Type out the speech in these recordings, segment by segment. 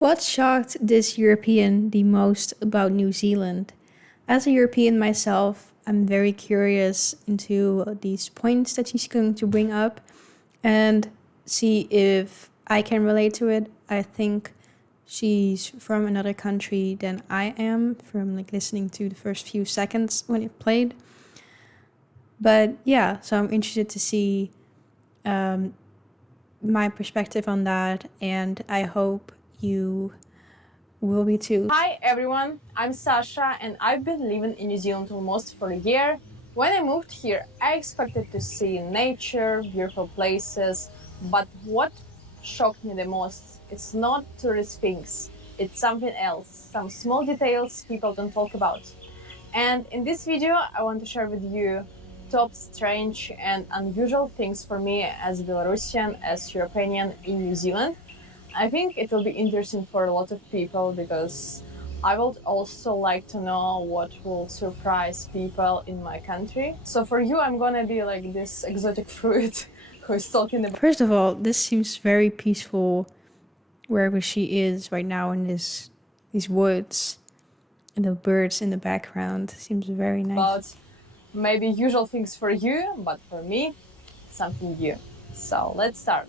What shocked this European the most about New Zealand? As a European myself, I'm very curious into these points that she's going to bring up and see if I can relate to it. I think she's from another country than I am from like listening to the first few seconds when it played. But yeah, so I'm interested to see um, my perspective on that, and I hope you will be too. Hi everyone, I'm Sasha and I've been living in New Zealand almost for a year. When I moved here, I expected to see nature, beautiful places, but what shocked me the most, it's not tourist things, it's something else, some small details people don't talk about. And in this video, I want to share with you top strange and unusual things for me as Belarusian, as European in New Zealand. I think it will be interesting for a lot of people because I would also like to know what will surprise people in my country. So for you, I'm gonna be like this exotic fruit who is talking about. First of all, this seems very peaceful wherever she is right now in these woods, and the birds in the background seems very nice. About maybe usual things for you, but for me, something new. So let's start.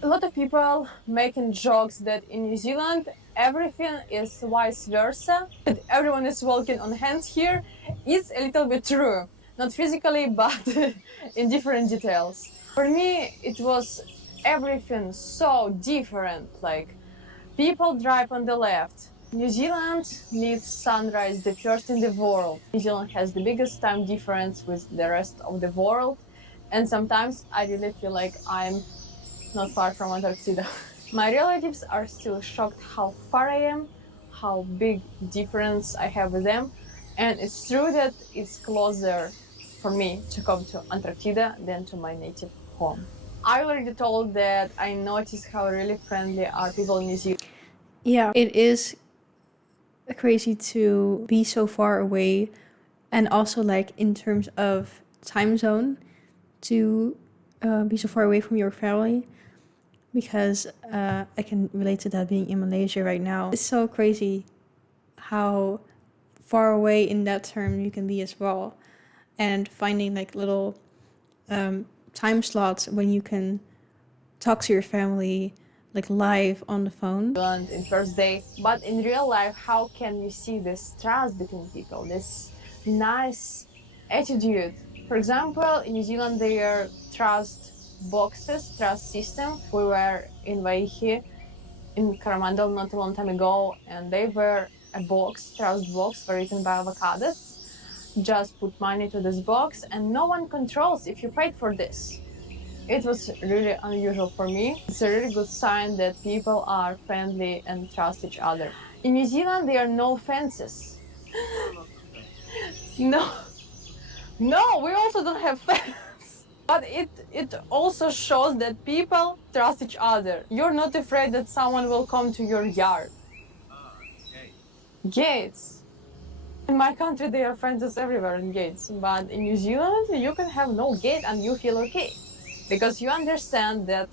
A lot of people making jokes that in New Zealand everything is vice versa, that everyone is walking on hands here is a little bit true. Not physically, but in different details. For me, it was everything so different, like people drive on the left. New Zealand needs sunrise the first in the world. New Zealand has the biggest time difference with the rest of the world, and sometimes I really feel like I'm not far from Antarctica. My relatives are still shocked how far I am, how big difference I have with them, and it's true that it's closer for me to come to Antarctica than to my native home. I already told that I noticed how really friendly are people in New Zealand. Yeah, it is crazy to be so far away, and also like in terms of time zone, to be so far away from your family, because I can relate to that being in Malaysia right now. It's so crazy how far away in that term you can be as well, and finding like little time slots when you can talk to your family like live on the phone. In first day, but in real life, how can you see this trust between people, this nice attitude? For example, in New Zealand, their trust boxes, trust system. We were in Vaihi, in Coromandel not a long time ago, and they were a box, trust box, where you can buy avocados. Just put money to this box, and no one controls if you paid for this. It was really unusual for me. It's a really good sign that people are friendly and trust each other. In New Zealand, there are no fences. No, no, we also don't have fence. But it also shows that people trust each other. You're not afraid that someone will come to your yard. Gates. In my country, there are fences everywhere and gates. But in New Zealand, you can have no gate and you feel okay. Because you understand that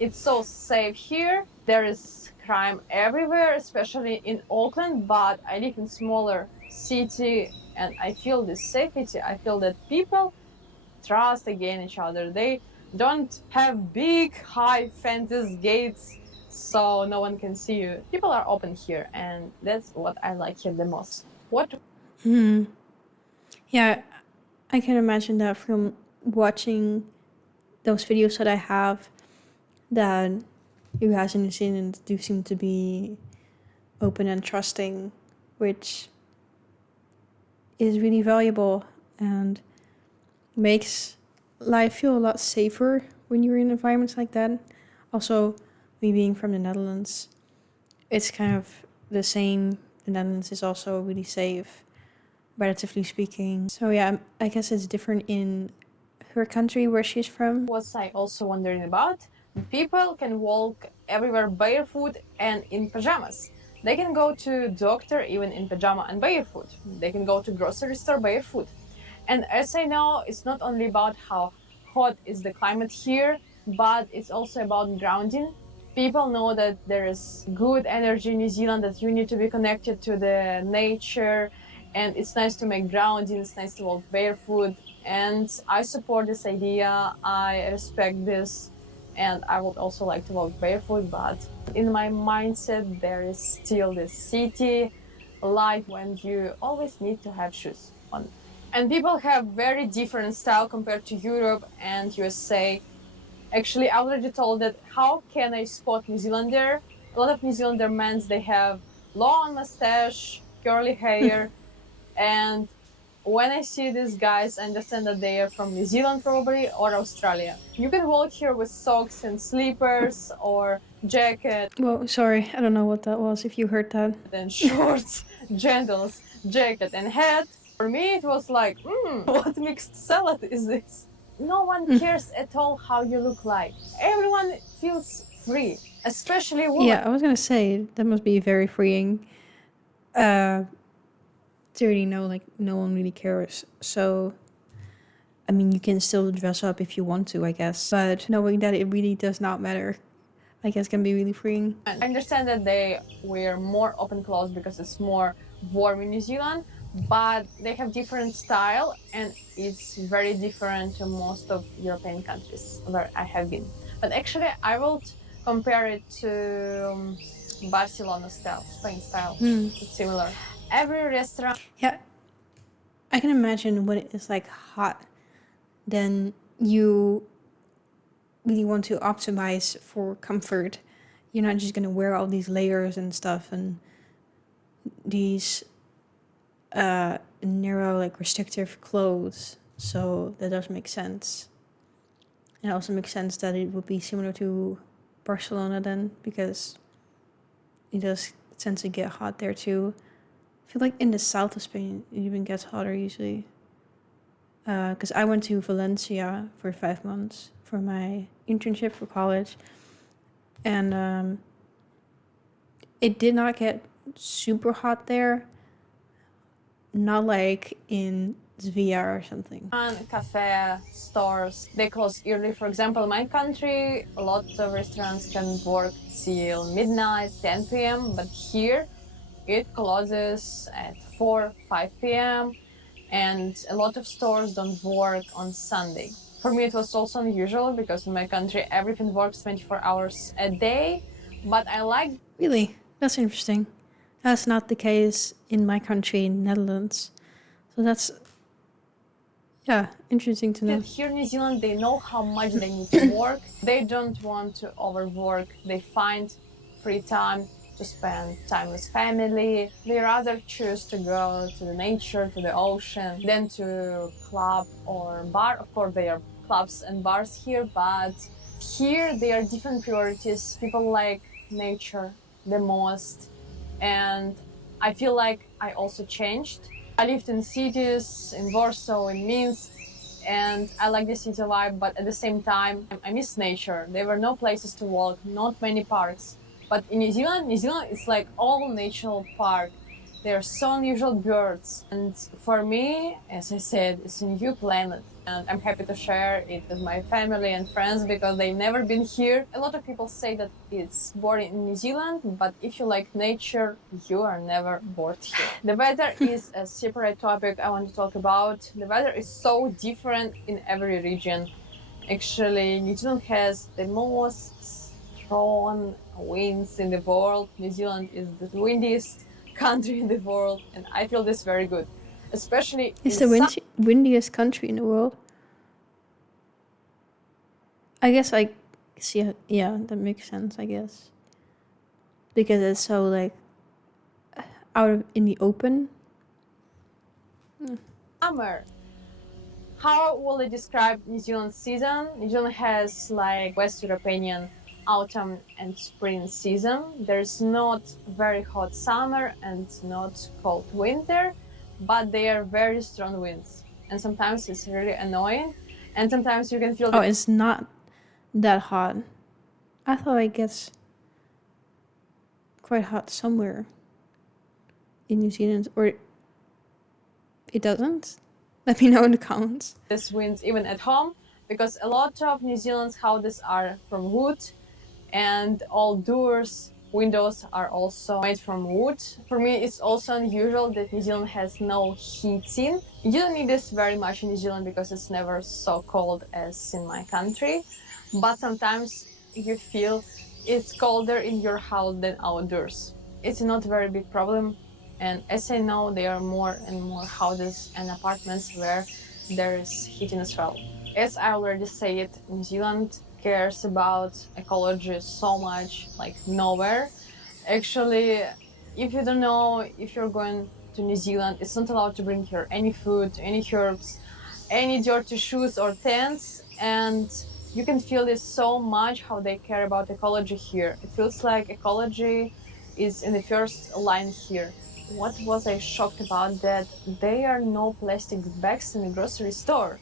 it's so safe here. There is crime everywhere, especially in Auckland, but I live in smaller city and I feel this safety. I feel that people trust again each other. They don't have big, high fences, gates, so no one can see you. People are open here, and that's what I like here the most. What? Yeah, I can imagine that from watching those videos that I have, that you guys in New Zealand do seem to be open and trusting, which is really valuable and makes life feel a lot safer when you're in environments like that. Also, me being from the Netherlands, it's kind of the same. The Netherlands is also really safe, relatively speaking. So yeah, I guess it's different in her country where she's from. Was I also wondering about? People can walk everywhere barefoot and in pajamas. They can go to doctor even in pajama and barefoot. They can go to grocery store barefoot. And as I know, it's not only about how hot is the climate here, but it's also about grounding. People know that there is good energy in New Zealand, that you need to be connected to the nature, and it's nice to make grounding, it's nice to walk barefoot, and I support this idea, I respect this, and I would also like to walk barefoot, but in my mindset there is still this city life when you always need to have shoes on. And people have very different style compared to Europe and USA. Actually, I already told that how can I spot New Zealander? A lot of New Zealander men, they have long mustache, curly hair, and when I see these guys, I understand that they are from New Zealand probably or Australia. You can walk here with socks and slippers or jacket Well, sorry, I don't know what that was, if you heard that. and shorts, sandals, jacket and hat. For me, it was like, what mixed salad is this? No one cares at all how you look like. Everyone feels free, especially women. Yeah, I was gonna say, that must be very freeing. To already know, like, no one really cares. So, I mean, you can still dress up if you want to, I guess. But knowing that it really does not matter, I guess, can be really freeing. I understand that they wear more open clothes because it's more warm in New Zealand, but they have different style and it's very different to most of European countries where I have been. But actually, I will compare it to Barcelona style, Spain style. It's similar. Every restaurant. Yeah, I can imagine when it's like hot, then you really want to optimize for comfort. You're not just gonna wear all these layers and stuff and these narrow, like, restrictive clothes. So that does make sense. And it also makes sense that it would be similar to Barcelona then, because it does tend to get hot there too. I feel like in the south of Spain it even gets hotter usually. Because I went to Valencia for 5 months for my internship for college, and it did not get super hot there. Not like in Sevilla or something. Cafe, stores, they close early. For example, in my country, a lot of restaurants can work till midnight, 10 p.m. But here, it closes at 4, 5 p.m. And a lot of stores don't work on Sunday. For me, it was also unusual because in my country, everything works 24 hours a day. But I like. Really? That's interesting. That's not the case in my country, in Netherlands. So that's, yeah, interesting to know. Here in New Zealand, they know how much they need to work. They don't want to overwork. They find free time to spend time with family. They rather choose to go to the nature, to the ocean, than to club or bar. Of course, there are clubs and bars here, but here there are different priorities. People like nature the most, and I feel like I also changed. I lived in cities, in Warsaw, in Minsk, and I like the city vibe, but at the same time, I miss nature. There were no places to walk, not many parks. But in New Zealand, it's like all natural park. There are so unusual birds. And for me, as I said, it's a new planet. And I'm happy to share it with my family and friends because they've never been here. A lot of people say that it's boring in New Zealand, but if you like nature, you are never bored here. The weather is a separate topic I want to talk about. The weather is so different in every region. Actually, New Zealand has the most strong winds in the world. New Zealand is the windiest country in the world, and I feel this very good, especially. It's the windiest country in the world. I guess I see. Yeah, that makes sense. I guess because it's so, like, out of in the open. Summer. How will I describe New Zealand's season? New Zealand has like West European autumn and spring season. There's not very hot summer and not cold winter, but they are very strong winds. And sometimes it's really annoying. And sometimes you can feel. Oh, it's not that hot. I thought it gets quite hot somewhere in New Zealand, or it doesn't. Let me know in the comments. This winds even at home because a lot of New Zealand's houses are from wood and all doors, windows are also made from wood. For me, it's also unusual that New Zealand has no heating. You don't need this very much in New Zealand because it's never so cold as in my country, but sometimes you feel it's colder in your house than outdoors. It's not a very big problem, and as I know, there are more and more houses and apartments where there is heating as well. As I already said, New Zealand cares about ecology so much, like nowhere. Actually, if you don't know, if you're going to New Zealand, it's not allowed to bring here any food, any herbs, any dirty shoes or tents, and you can feel this so much how they care about ecology here. It feels like ecology is in the first line here. What was I shocked about that there are no plastic bags in the grocery store.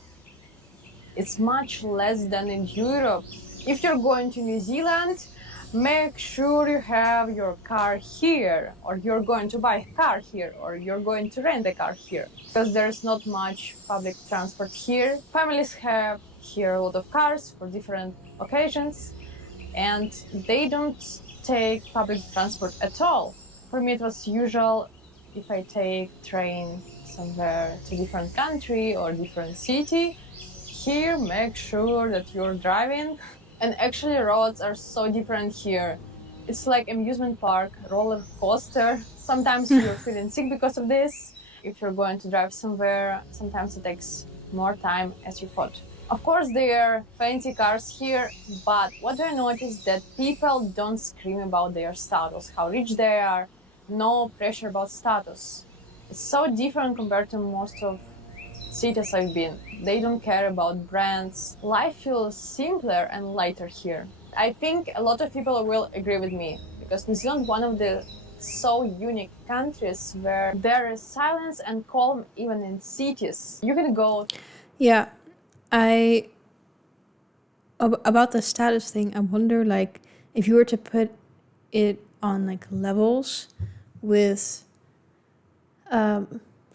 It's much less than in Europe. If you're going to New Zealand, make sure you have your car here, or you're going to buy a car here, or you're going to rent a car here, because there's not much public transport here. Families have here a lot of cars for different occasions, and they don't take public transport at all. For me, it was usual if I take train somewhere to different country or different city. Here, make sure that you're driving. And actually, roads are so different here. It's like amusement park, roller coaster. Sometimes you're feeling sick because of this. If you're going to drive somewhere, sometimes it takes more time as you thought. Of course, there are fancy cars here, but what I noticed that people don't scream about their status, how rich they are, no pressure about status. It's so different compared to most of cities I've been. They don't care about brands. Life feels simpler and lighter here. I think a lot of people will agree with me because New Zealand is one of the so unique countries where there is silence and calm even in cities. You can go. Yeah, I about the status thing. I wonder, like, if you were to put it on like levels with, for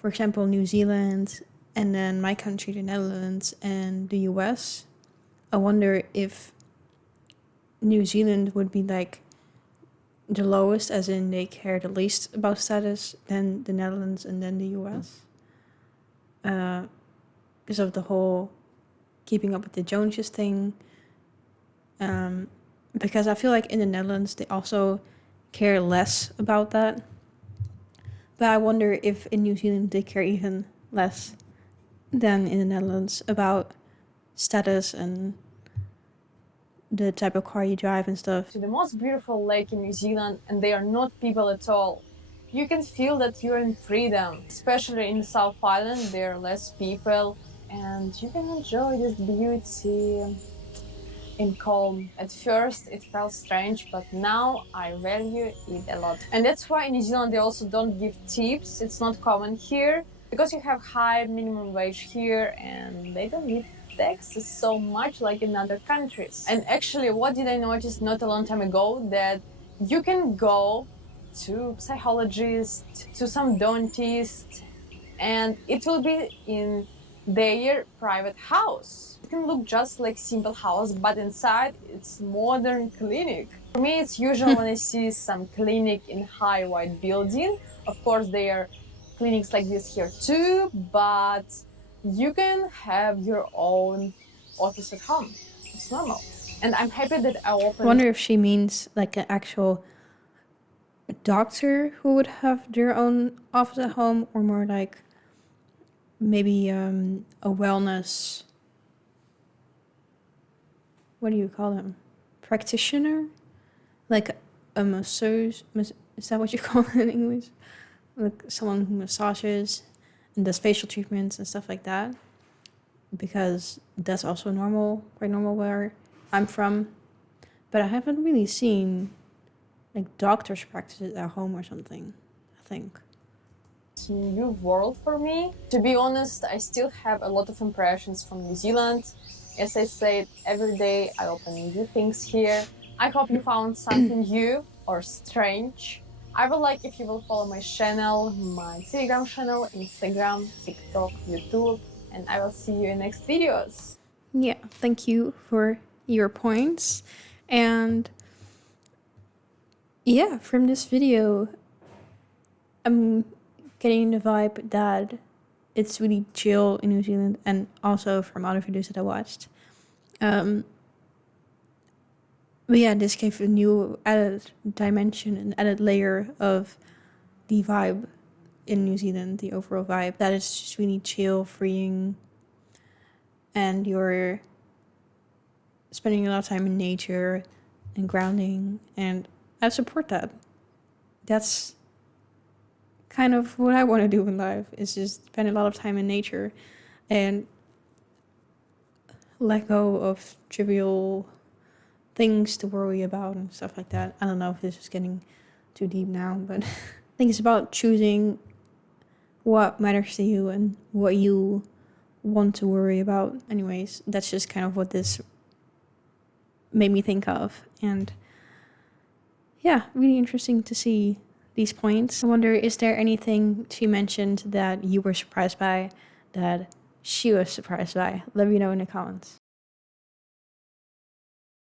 example, New Zealand, and then my country, the Netherlands, and the US. I wonder if New Zealand would be like the lowest, as in they care the least about status, then the Netherlands, and then the US. Because of the whole keeping up with the Joneses thing. Because I feel like in the Netherlands, they also care less about that. But I wonder if in New Zealand, they care even less than in the Netherlands about status and the type of car you drive and stuff. To the most beautiful lake in New Zealand, and they are not people at all. You can feel that you're in freedom, especially in South Island. There are less people, and you can enjoy this beauty in calm. At first, it felt strange, but now I value it a lot. And that's why in New Zealand they also don't give tips. It's not common here because you have high minimum wage here, and they don't need taxes so much like in other countries. And actually, what did I notice not a long time ago? That you can go to psychologist, to some dentist, and it will be in their private house. It can look just like simple house, but inside it's modern clinic. For me, it's usual when I see some clinic in high white building. Of course, there are clinics like this here too, but you can have your own office at home. It's normal. And I'm happy that I I opened. wonder if she means like an actual doctor who would have their own office at home, or more like maybe a wellness, what do you call them? Practitioner? Like a masseuse? Is that what you call it in English? Like someone who massages and does facial treatments and stuff like that. Because that's also quite normal where I'm from. But I haven't really seen like doctors' practices at home or something, I think. It's a new world for me. To be honest, I still have a lot of impressions from New Zealand. As I said, every day I open new things here. I hope you found something new or strange. I would like if you will follow my channel, my Telegram channel, Instagram, TikTok, YouTube, and I will see you in next videos. Yeah, thank you for your points. And Yeah, from this video, I'm getting the vibe that it's really chill in New Zealand, and also from other videos that I watched. But yeah, this gave a new added dimension, an added layer of the vibe in New Zealand, the overall vibe. That is just really chill, freeing, and you're spending a lot of time in nature and grounding, and I support that. That's kind of what I want to do in life, is just spend a lot of time in nature and let go of trivial things to worry about and stuff like that. I don't know if this is getting too deep now, but I think it's about choosing what matters to you and what you want to worry about. Anyways, that's just kind of what this made me think of. And yeah, really interesting to see these points. I wonder, is there anything she mentioned that you were surprised by, that she was surprised by? Let me know in the comments.